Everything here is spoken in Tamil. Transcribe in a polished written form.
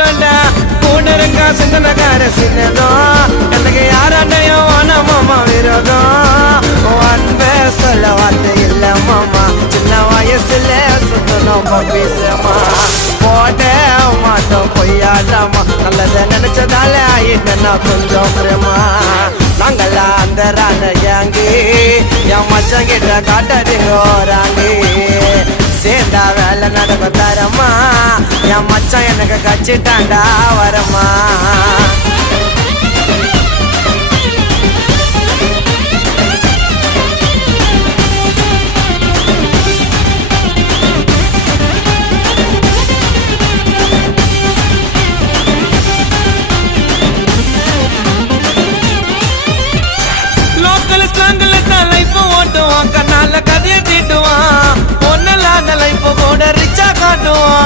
மாட்டோண்டா கூட இருக்கா சிந்தனக்கார சின்னதும் எனக்கு யாராண்டையும் வான மாமா விரோதம் அன்பே சொல்ல வார்த்தை இல்ல மாமா சின்ன வயசுல சுத்தணும் பேசுமா போட மாட்டோம் பொய்யாடாமா நல்லத நினைச்சதால ஆயிட்டா கொஞ்சம் பிரமா நாங்களா அந்த ராண ஏங்கி என் மச்சம் கிட்ட காட்டறீங்க ராங்கி சேர்ந்தா வேலை நடக்கும் தரமா என் மச்சான் எனக்கு கச்சிட்டாண்டா வரமா கதையை தீட்டுவான் ஒன்னில்லாத லைஃப் கூட ரிச்சா காட்டுவான்